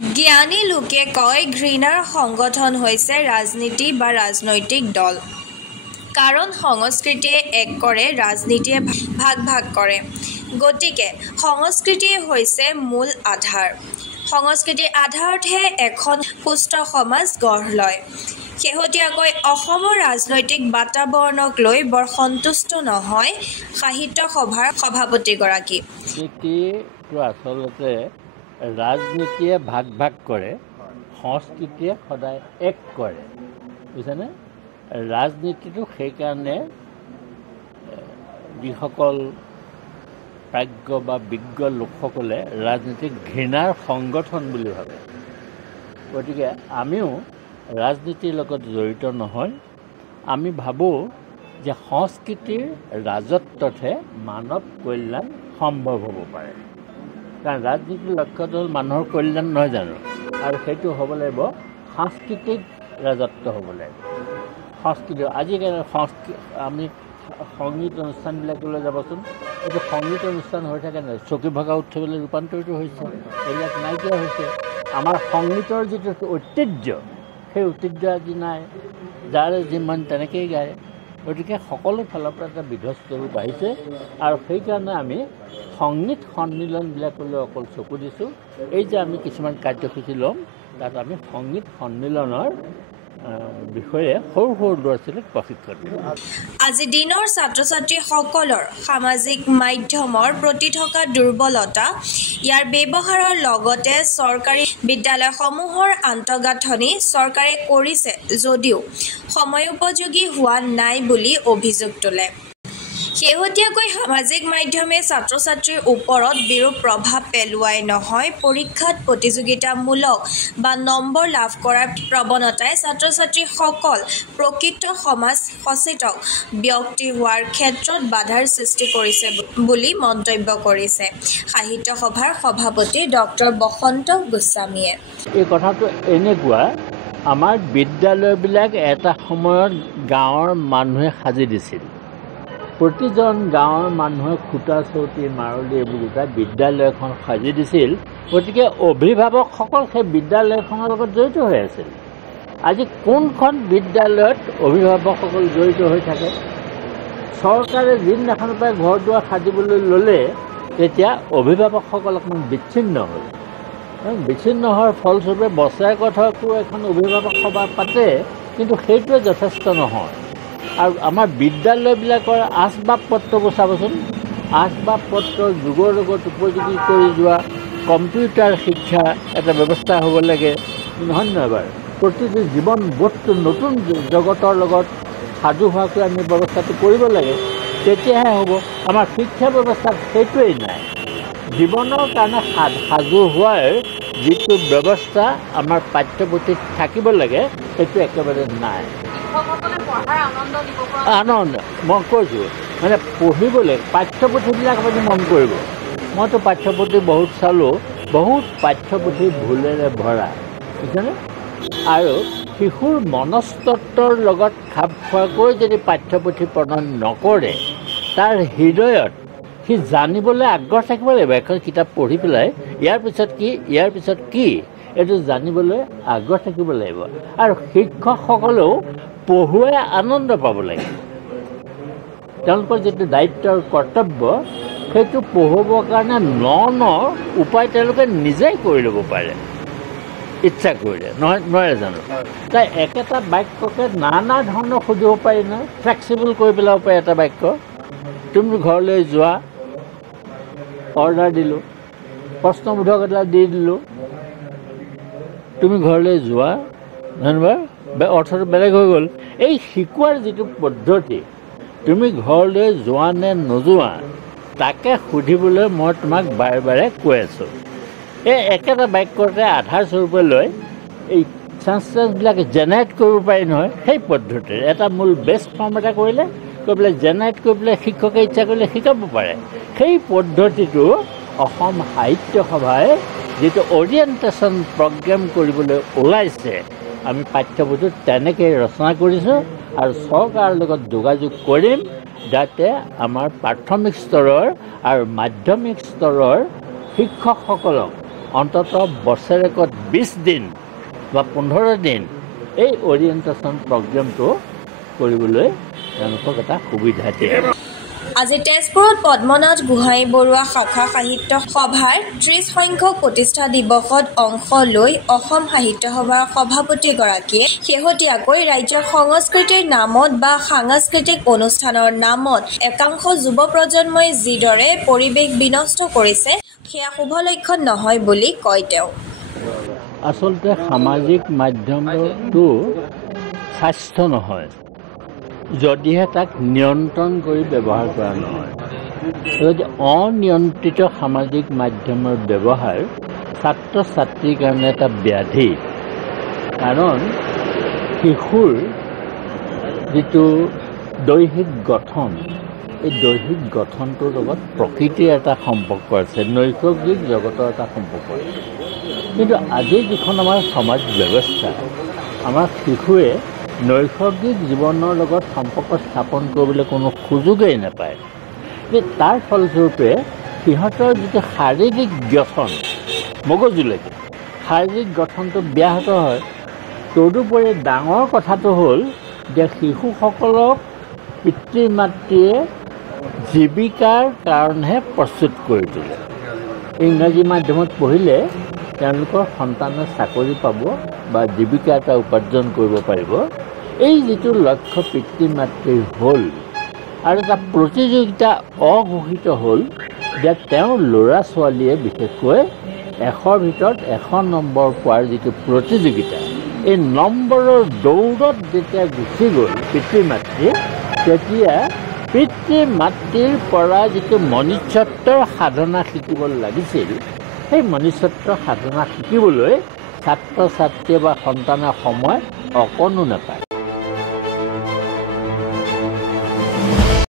জ্ঞানী লোকে কয় ঘৃণাৰ সংগঠন হৈছে ৰাজনীতি বা ৰাজনৈতিক দল। কাৰণ সংস্কৃতিয়ে এক কৰে, ৰাজনীতিয়ে ভাগ ভাগ কৰে। গতিকে সংস্কৃতিয়ে হৈছে মূল আধাৰ। সংস্কৃতিৰ আধাৰতহে এখন সুস্থ সমাজ গঢ় লয়। শেহতীয়াকৈ অসমৰ ৰাজনৈতিক বাতাবৰণক লৈ বৰ সন্তুষ্ট নহয় সাহিত্য সভাৰ সভাপতিগৰাকী। ৰাজনীতিটো আচলতে ৰাজনীতিয়ে ভাগ ভাগ কৰে, সংস্কৃতিয়ে সদায় এক কৰে, বুজিছেনে? ৰাজনীতিটো সেইকাৰণে যিসকল প্ৰাজ্ঞ বা বিজ্ঞ লোকসকলে ৰাজনীতিক ঘৃণাৰ সংগঠন বুলি ভাবে। গতিকে আমিও ৰাজনীতিৰ লগত জড়িত নহয়। আমি ভাবোঁ যে সংস্কৃতিৰ ৰাজত্বতহে মানৱ কল্যাণ সম্ভৱ হ'ব পাৰে। কাৰণ ৰাজনীতিৰ লক্ষ্যটো হ'ল মানুহৰ কল্যাণ নহয় জানো? আৰু সেইটো হ'ব লাগিব সাংস্কৃতিক ৰাজত্ব হ'ব লাগিব। সংস্কৃতি আজিকালি আমি সংগীত অনুষ্ঠানবিলাকলৈ যাবচোন, এইটো সংগীত অনুষ্ঠান হৈ থাকে নাই, চকী ভগা উৎসৱলৈ ৰূপান্তৰিত হৈছে, এইবিলাক নাইকিয়া হৈছে। আমাৰ সংগীতৰ যিটো ঐতিহ্য, সেই ঐতিহ্য আজি নাই, যাৰে যিমান তেনেকেই গায়। গতিকে সকলো ফালৰ পৰা এটা বিধ্বস্ত ৰূপ আহিছে। আৰু সেইকাৰণে আমি সংগীত সন্মিলনবিলাকলৈ অকল চকু দিছোঁ। এই যে আমি কিছুমান কাৰ্যসূচী ল'ম, তাত আমি সংগীত সন্মিলনৰ বিষয়ে সৰু সৰু ল'ৰা ছোৱালীক প্ৰশিক্ষণ দিম। আজি দিনৰ ছাত্ৰ ছাত্ৰীসকলৰ সামাজিক মাধ্যমৰ প্ৰতি থকা দুৰ্বলতা, ইয়াৰ ব্যৱহাৰৰ লগতে চৰকাৰী বিদ্যালয়সমূহৰ আন্তঃগাঁথনি চৰকাৰে কৰিছে যদিও সময়োপযোগী হোৱা নাই বুলি অভিযোগ তোলে। শেহতীয়াকৈ সামাজিক মাধ্যমে ছাত্ৰ ছাত্ৰীৰ ওপৰত বিৰূপ প্ৰভাৱ পেলোৱাই নহয়, পৰীক্ষাত প্ৰতিযোগিতামূলক বা নম্বৰ লাভ কৰাৰ প্ৰৱণতাই ছাত্ৰ ছাত্ৰীসকল প্ৰকৃত সমাজ সচেতন ব্যক্তি হোৱাৰ ক্ষেত্ৰত বাধাৰ সৃষ্টি কৰিছে বুলি মন্তব্য কৰিছে সাহিত্য সভাৰ সভাপতি ডক্টৰ বসন্ত গোস্বামীয়ে। এই কথাটো এনেকুৱা, আমাৰ বিদ্যালয়বিলাক এটা সময়ত গাঁৱৰ মানুহে সাজি দিছিল। প্ৰতিজন গাঁৱৰ মানুহে খুটা চৌতি মাৰলি এইবোৰ গোটাই বিদ্যালয় এখন সাজি দিছিল। গতিকে অভিভাৱকসকল সেই বিদ্যালয়খনৰ লগত জড়িত হৈ আছিল। আজি কোনখন বিদ্যালয়ত অভিভাৱকসকল জড়িত হৈ থাকে? চৰকাৰে যিদিনাখনৰ পৰাই ঘৰ দুৱাৰ সাজিবলৈ ল'লে, তেতিয়া অভিভাৱকসকল অকণমান বিচ্ছিন্ন হ'ল। বিচ্ছিন্ন হোৱাৰ ফলস্বৰূপে বছৰেকত হয়তো এখন অভিভাৱক সভা পাতে, কিন্তু সেইটোৱে যথেষ্ট নহয়। আৰু আমাৰ বিদ্যালয়বিলাকৰ আচবাব পত্ৰবোৰ চাবচোন, আচবাব পত্ৰৰ যুগৰ লগত উপযোগী কৰি যোৱা কম্পিউটাৰ শিক্ষা এটা ব্যৱস্থা হ'ব লাগে, নহয় নহয় বাৰু? প্ৰতিটো জীৱন বস্তু নতুন জগতৰ লগত সাজু হোৱাকৈ আমি ব্যৱস্থাটো কৰিব লাগে, তেতিয়াহে হ'ব। আমাৰ শিক্ষা ব্যৱস্থাত সেইটোৱেই নাই। জীৱনৰ কাৰণে সাজু হোৱাৰ যিটো ব্যৱস্থা আমাৰ পাঠ্যপুথিত থাকিব লাগে, সেইটো একেবাৰে নাই। আনন্দ মই কৈছোঁ, মানে পঢ়িবলৈ পাঠ্যপুথিবিলাক আপুনি মন কৰিব। মইতো পাঠ্যপুথি বহুত চালোঁ, বহুত পাঠ্যপুথি ভুলেৰে ভৰা, বুজিছেনে? আৰু শিশুৰ মনস্তত্বৰ লগত খাপ খোৱাকৈ যদি পাঠ্যপুথি প্ৰণয়ন নকৰে, তাৰ হৃদয়ত সি জানিবলৈ আগ্ৰহ থাকিব লাগিব। এখন কিতাপ পঢ়ি পেলাই ইয়াৰ পিছত কি, ইয়াৰ পিছত কি, এইটো জানিবলৈ আগ্ৰহ থাকিব লাগিব। আৰু শিক্ষকসকলেও পঢ়ুৱাই আনন্দ পাব লাগিব। তেওঁলোকৰ যিটো দায়িত্ব আৰু কৰ্তব্য, সেইটো পঢ়ুৱাবৰ কাৰণে ন উপায় তেওঁলোকে নিজেই কৰি ল'ব পাৰে, ইচ্ছা কৰিলে, নোৱাৰে জানো? তাই একেটা বাক্যকে নানা ধৰণৰ সুধিব পাৰি নহয়, ফ্লেক্সিবল কৰি পেলাব পাৰি এটা বাক্য। তুমি ঘৰলৈ যোৱা, অৰ্ডাৰ দিলোঁ, প্ৰশ্নবোধক এটা দি দিলোঁ, তুমি ঘৰলৈ যোৱা, নহয় অৰ্থটো বেলেগ হৈ গ'ল। এই শিকোৱাৰ যিটো পদ্ধতি, তুমি ঘৰলৈ যোৱা নে নোযোৱা, তাকে সুধিবলৈ মই তোমাক বাৰে বাৰে কৈ আছোঁ। এই একেটা বাক্যতে আধাৰ স্বৰূপে লৈ এই চেঞ্চবিলাকে জেনেৰেট কৰিব পাৰি নহয়, সেই পদ্ধতিৰে এটা মূল বেষ্ট ফৰ্ম এটা কৰিলে, কৰি পেলাই জেনেৰেট কৰি পেলাই শিক্ষকে ইচ্ছা কৰিলে শিকাব পাৰে। সেই পদ্ধতিটো অসম সাহিত্য সভাই যিটো অৰিয়েণ্টেশ্যন প্ৰগ্ৰেম কৰিবলৈ ওলাইছে, আমি পাঠ্যপুথিত তেনেকৈ ৰচনা কৰিছোঁ আৰু চৰকাৰৰ লগত যোগাযোগ কৰিম, যাতে আমাৰ প্ৰাথমিক স্তৰৰ আৰু মাধ্যমিক স্তৰৰ শিক্ষকসকলক অন্ততঃ বছৰেকত 20 দিন বা 15 দিন এই অৰিয়েণ্টেশ্যন প্ৰগ্ৰেমটো কৰিবলৈ তেওঁলোকক এটা সুবিধা দিয়ে। আজি তেজপুৰত পদ্মনাথ গোহাঁই বৰুৱা শাখা সাহিত্য সভাৰ 30 সংখ্যক প্ৰতিষ্ঠা দিৱসত অংশ লৈ অসম সাহিত্য সভাৰ সভাপতিগৰাকীয়ে শেহতীয়াকৈ ৰাজ্যৰ সংস্কৃতিৰ নামত বা সাংস্কৃতিক অনুষ্ঠানৰ নামত একাংশ যুৱ প্ৰজন্মই যিদৰে পৰিৱেশ বিনষ্ট কৰিছে সেয়া শুভ লক্ষণ নহয় বুলি কয় তেওঁ। আচলতে সামাজিক মাধ্যমটো স্বাস্থ্য নহয় যদিহে তাক নিয়ন্ত্ৰণ কৰি ব্যৱহাৰ কৰা নহয়। যদি অনিয়ন্ত্ৰিত সামাজিক মাধ্যমৰ ব্যৱহাৰ ছাত্ৰ ছাত্ৰীৰ কাৰণে এটা ব্যাধি। কাৰণ শিশুৰ যিটো দৈহিক গঠন, এই দৈহিক গঠনটোৰ লগত প্ৰকৃতিৰ এটা সম্পৰ্ক আছে, নৈসৰ্গিক জগতৰ এটা সম্পৰ্ক আছে। কিন্তু আজি যিখন আমাৰ সমাজ ব্যৱস্থা, আমাৰ শিশুৱে নৈসৰ্গিক জীৱনৰ লগত সম্পৰ্ক স্থাপন কৰিবলৈ কোনো সুযোগেই নাপায়। তাৰ ফলস্বৰূপে সিহঁতৰ যিটো শাৰীৰিক গঠন, মগজুলৈকে শাৰীৰিক গঠনটো ব্যাহত হয়। তদুপৰি ডাঙৰ কথাটো হ'ল যে শিশুসকলক পিতৃ মাতৃয়ে জীৱিকাৰ কাৰণেহে প্ৰস্তুত কৰি তোলে। ইংৰাজী মাধ্যমত পঢ়িলে তেওঁলোকৰ সন্তানে চাকৰি পাব বা জীৱিকা এটা উপাৰ্জন কৰিব পাৰিব। এই যিটো লক্ষ্য পিতৃ মাতৃৰ হ'ল আৰু এটা প্ৰতিযোগিতা অঘোষিত হ'ল যে তেওঁৰ ল'ৰা ছোৱালীয়ে বিশেষকৈ 100ৰ ভিতৰত 100 নম্বৰ পোৱাৰ যিটো প্ৰতিযোগিতা, এই নম্বৰৰ দৌৰত যেতিয়া গুচি গ'ল পিতৃ মাতৃ, তেতিয়া পিতৃ মাতৃৰ পৰা যিটো মনুষ্যত্বৰ সাধনা শিকিব লাগিছিল, সেই মনুষ্যত্ব সাধনা শিকিবলৈ ছাত্ৰ ছাত্ৰীয়ে বা সন্তানে সময় অকণো নাপায়।